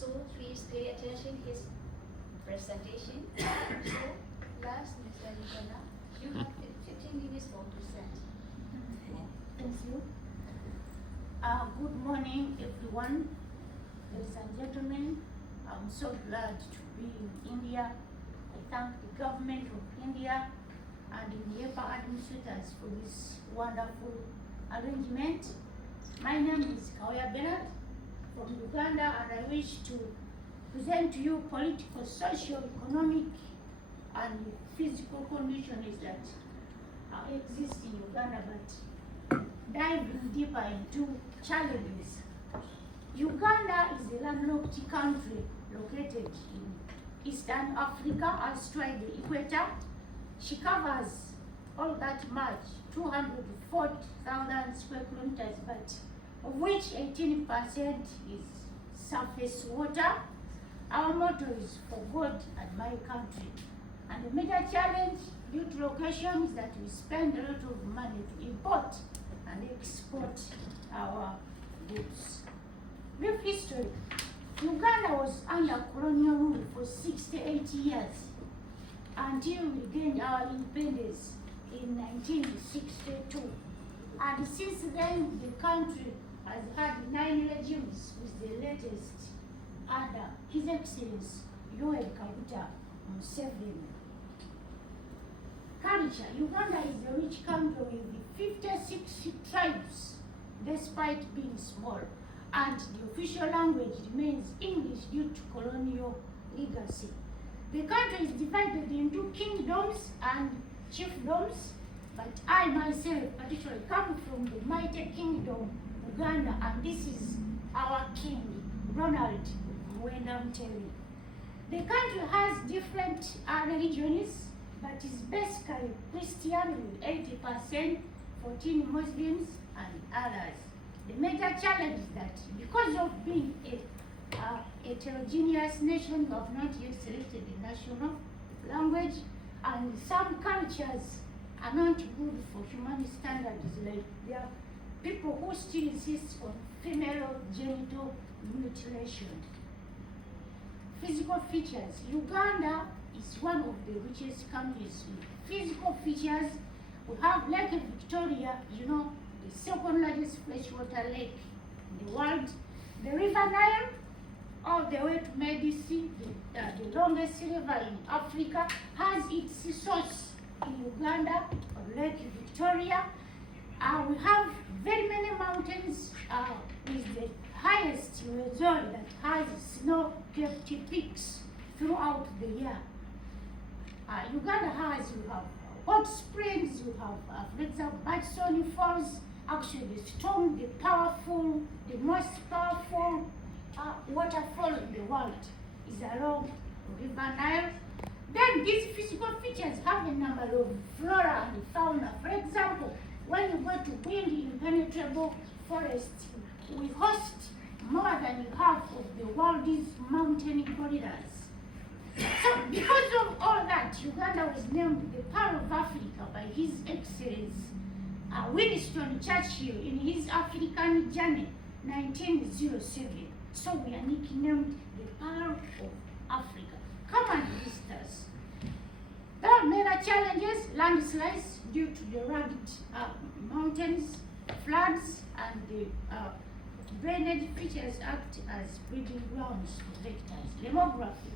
So please pay attention his presentation. So last, Mr. Nicola, you have 15 minutes for present. Thank you. Good morning, everyone. Ladies and gentlemen, I'm so glad to be in India. I thank the government of India and the NIEPA administrators for this wonderful arrangement. My name is Kawooya Benard from Uganda, and I wish to present to you political, social, economic, and physical conditions that exist in Uganda, but diving deeper into challenges. Uganda is a landlocked country located in Eastern Africa, astride the equator. She covers all that much, 240,000 square kilometers, but of which 18% is surface water. Our motto is "For God and my country." And the major challenge due to location is that we spend a lot of money to import and export our goods. Brief history. Uganda was under colonial rule for 68 years until we gained our independence in 1962. And since then, the country has had 9 regimes, with the latest under His Excellency Kawooya Benard. Culture. Uganda is a rich country with 56 tribes, despite being small, and the official language remains English due to colonial legacy. The country is divided into kingdoms and chiefdoms, but I myself particularly come from the mighty kingdom, Uganda, and this is our king, Ronald Muwenda. The country has different religions, but is basically Christian with 80%, 14 Muslims, and others. The major challenge is that because of being a heterogeneous nation, we have not yet selected the national language, and some cultures are not good for human standards. Like there are people who still insist on female genital mutilation. Physical features. Uganda is one of the richest countries with physical features. We have Lake Victoria, the second largest freshwater lake in the world. The River Nile, all the way to Medici, the longest river in Africa, has its source in Uganda, or Lake Victoria. We have very many mountains with the highest resort that has snow-capped peaks throughout the year. Uganda has, you have hot springs, you have, for example, Batsoni Falls, actually the strong, the powerful, the most powerful waterfall in the world is along River Nile. Then these physical features have a number of flora and fauna. For example, when you go to wind impenetrable forests, we host more than half of the world's mountain gorillas. So because of all that, Uganda was named the Pearl of Africa by His Excellency Winston Churchill in his African journey, 1907. So we are nicknamed the Pearl of Africa. Come and visit us. There are major challenges: landslides due to the rugged mountains, floods, and the drainage features act as breeding grounds for vectors. Demography.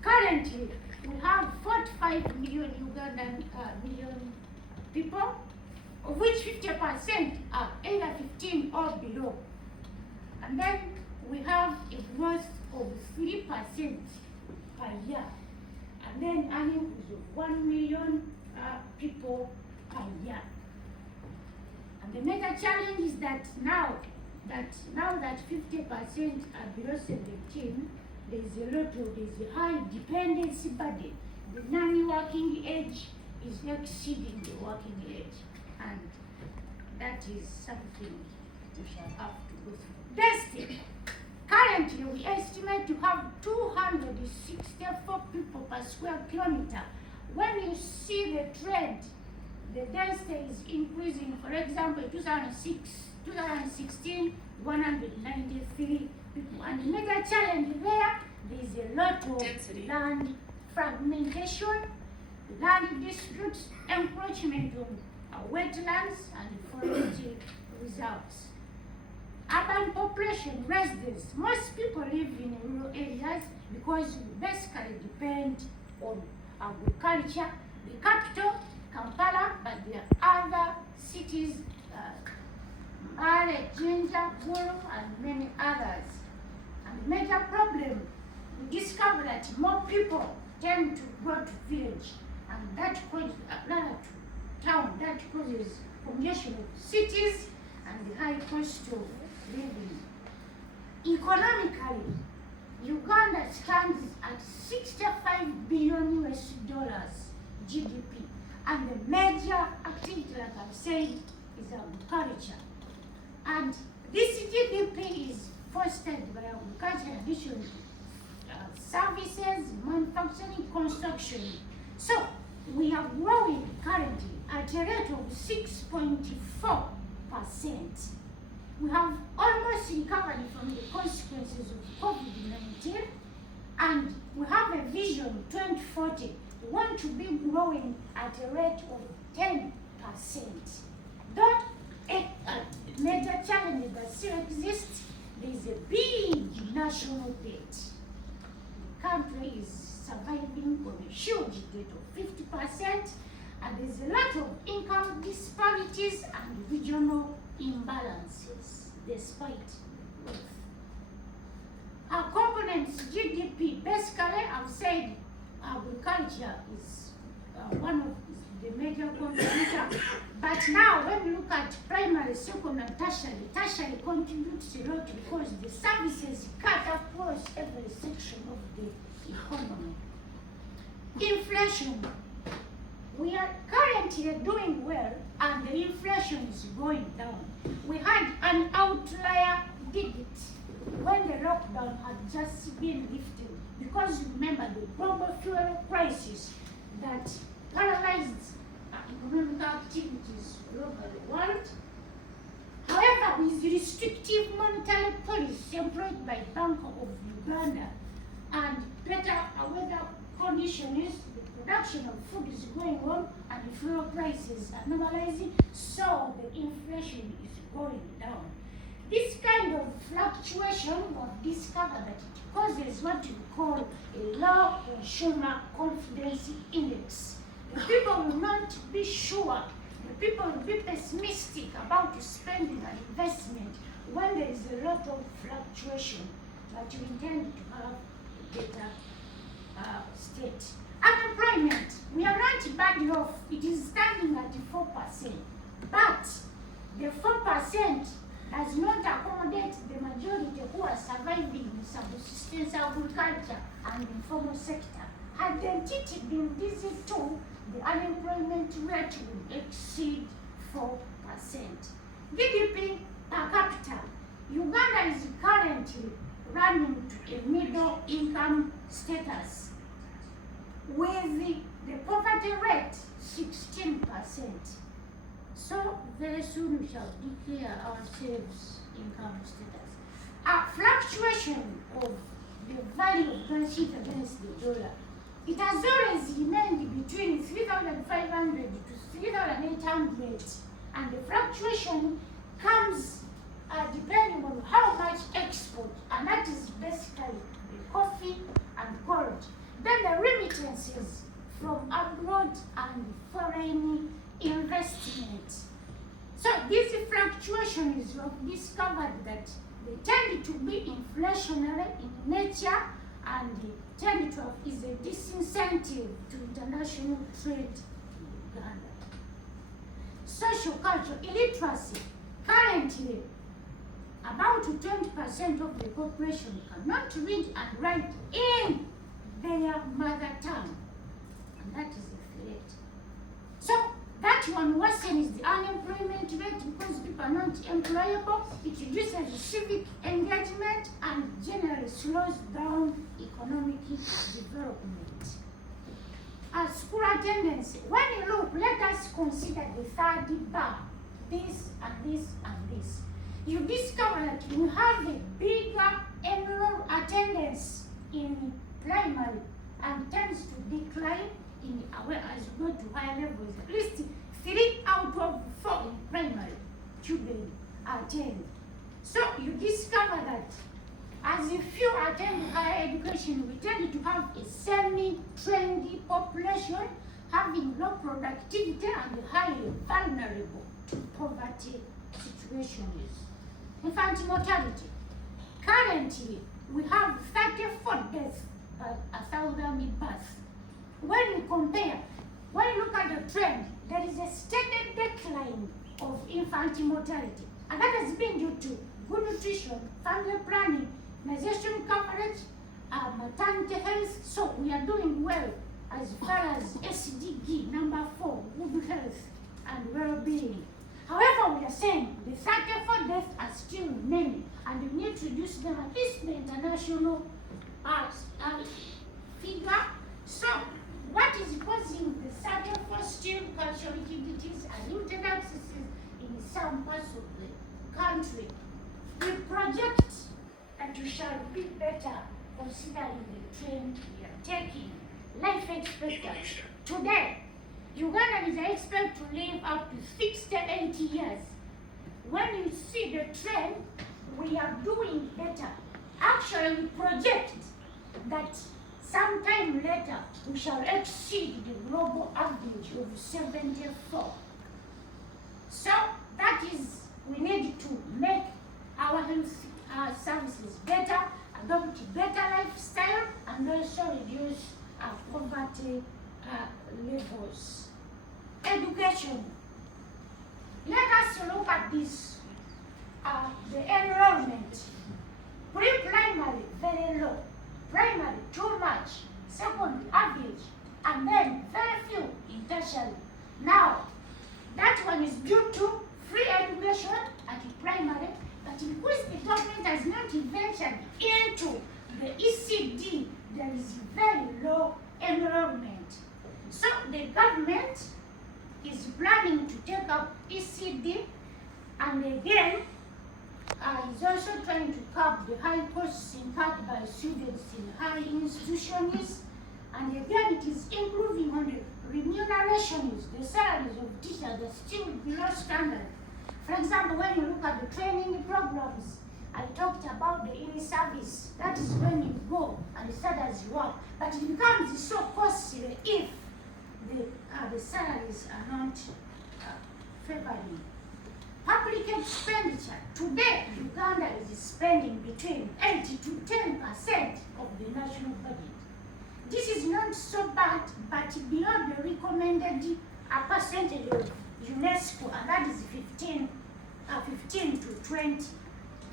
Currently, we have 45 million Ugandan people, of which 50% are either 15 or below. And then we have a growth of 3% per year. And then an increase of 1 million people per year. And the major challenge is that now that 50% are below 17, there's a high dependency burden. The non-working age is exceeding the working age, and that is something we shall have to go through. Destiny. Currently, we estimate to have 264 people per square kilometer. When you see the trend, the density is increasing. For example, 2016, 193 people. And the major challenge there is a lot of land fragmentation, land disputes, encroachment on wetlands and forest reserves. Urban population residents, most people live in rural areas because we basically depend on agriculture. The capital, Kampala, but there are other cities, Male, Jinja, Gulu, and many others. And the major problem, we discover that more people tend to go to village, and that causes another to town, that causes congestion of cities and the high cost of living. Economically, Uganda stands at 65 billion US dollars GDP, and the major activity, like I've said, is agriculture. And this GDP is fostered by agriculture, addition services, manufacturing, construction. So we are growing currently at a rate of 6.4%. We have almost recovered from the consequences of COVID-19, and we have a vision 2040. We want to be growing at a rate of 10%. Though a major challenge that still exists, there is a big national debt. The country is surviving on a huge debt of 50%, and there's a lot of income disparities and regional imbalances despite growth. Our components GDP, basically I've said agriculture is one of the major contributors, but now when we look at primary, secondary, and tertiary contributes a lot because the services cut across every section of the economy. Inflation. We are currently doing well, and the inflation is going down. We had an outlier digit when the lockdown had just been lifted, because remember the global fuel crisis that paralyzed economic activities all over the world. However, with the restrictive monetary policy employed by Bank of Uganda and better weather conditions, the production of food is going on and the fuel prices are normalizing, so the inflation is going down. This kind of fluctuation was discovered that it causes what we call a low consumer confidence index. The people will not be sure, the people will be pessimistic about spending and investment when there is a lot of fluctuation, but we intend to have a better state. Unemployment, we are not bad off. It is standing at 4%, but the 4% does not accommodate the majority who are surviving in subsistence agriculture and informal sector. Hadn't it been these two, the unemployment rate will exceed 4%. GDP per capita, Uganda is currently running to a middle income status with the poverty rate 16%. So very soon we shall declare ourselves income status. Fluctuation of the value of currency against the dollar. It has always remained between 3,500 to 3,800, and the fluctuation comes depending on how much export, and that is basically the coffee and gold. Then the remittances from abroad and foreign investment. So this fluctuation is discovered that they tend to be inflationary in nature, and they tend to is a disincentive to international trade in Uganda. Social culture illiteracy. Currently, about 20% of the population cannot read and write in their mother tongue, and that is a threat. So that one worsens the unemployment rate because people are not employable. It reduces civic engagement and generally slows down economic development. School attendance. When you look, let us consider the third bar, this and this and this. You discover that you have a bigger annual attendance in primary and tends to decline in as you go to higher levels. At least 3 out of 4 in primary children attend. So you discover that as if you attend higher education, we tend to have a semi-trendy population having low productivity and highly vulnerable to poverty situations. Infant mortality. Currently, we have 34 deaths per 1,000 births. When you compare, when you look at the trend, there is a steady decline of infant mortality. And that has been due to good nutrition, family planning, immunization coverage, maternity health. So we are doing well as far as SDG number 4, good health and well-being. However, we are saying the 34 deaths are still many, and we need to reduce them at least the international figure. So, what is causing the 34 still cultural activities and limited accesses in some parts of the country? We project that we shall be better considering the trend we are taking. Life expectancy. Today, Ugandans are expected to live up to 60 to 80 years. When you see the trend, we are doing better. Actually, we project that sometime later we shall exceed the global average of 74. So that is, we need to make our health services better, adopt better lifestyle, and also reduce poverty levels. Education. Let us look at this. The enrollment. Pre-primary, very low. Primary, too much. Secondary, average. And then very few in tertiary. Now, that one is due to free education at the primary, but in which the government has not ventured into the ECD, there is very low enrollment. So the government is planning to take up ECD, and again is also trying to curb the high costs incurred by students in high institutions, and again it is improving on the remunerations. The salaries of teachers are still below standard. For example, when you look at the training programs, I talked about the in-service. That is when you go and start as you work, but it becomes so costly if the salaries are not favoring. Public expenditure. Today, Uganda is spending between 8 to 10% of the national budget. This is not so bad, but below the recommended percentage of UNESCO, and that is 15 to 20.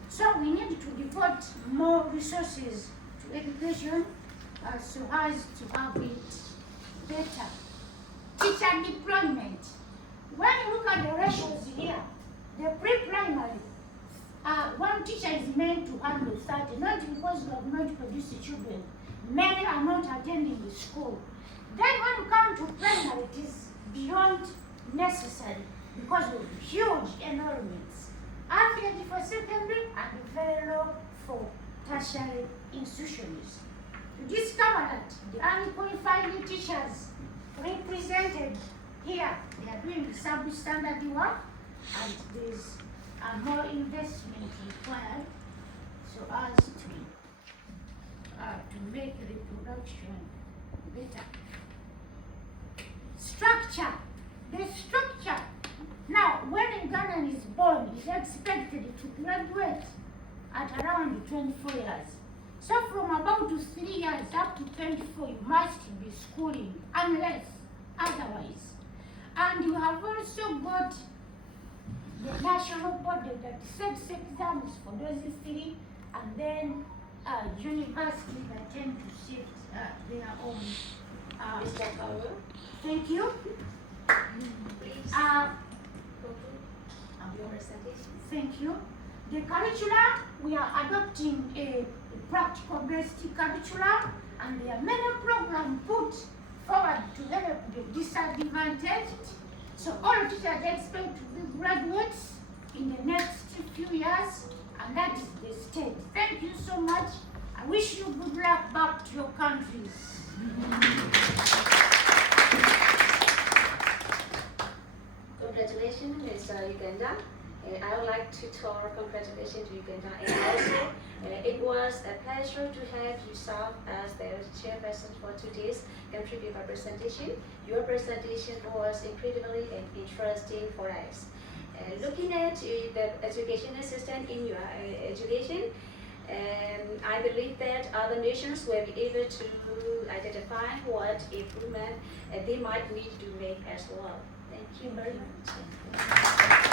So we need to devote more resources to education so as to have it better. Teacher deployment. When you look at the ratios here, the pre-primary, one teacher is meant to handle 30, not because we have not produced the children. Many are not attending the school. Then when you come to primary, it is beyond necessary because of huge enrollments. Average for secondary and very low for tertiary institutions. You discover that the unqualified teachers represented here, they are doing substandard work, and there's more investment required so as to make the production better. Structure. The structure. Now, when a Ugandan is born, is expected to graduate at around 24 years. So from about 3 years up to 24, you must be schooling, unless otherwise. And you have also got the national body that sets exams for those 3, and then universities that tend to set their own. Mr. Kawooya, Thank you. please go to your presentation. Thank you. The curriculum, we are adopting a practical-based curriculum, and there are many programs put forward to help the disadvantaged. So all teachers expect to be graduates in the next few years, and that is the state. Thank you so much. I wish you good luck back to your countries. Congratulations, Mr. Uganda. I would like to tell congratulations to Uganda. And also, it was a pleasure to have you serve as the chairperson for today's country paper presentation. Your presentation was incredibly interesting for us. Looking at the education system in your education, I believe that other nations will be able to identify what improvement they might need to make as well. Thank you very much.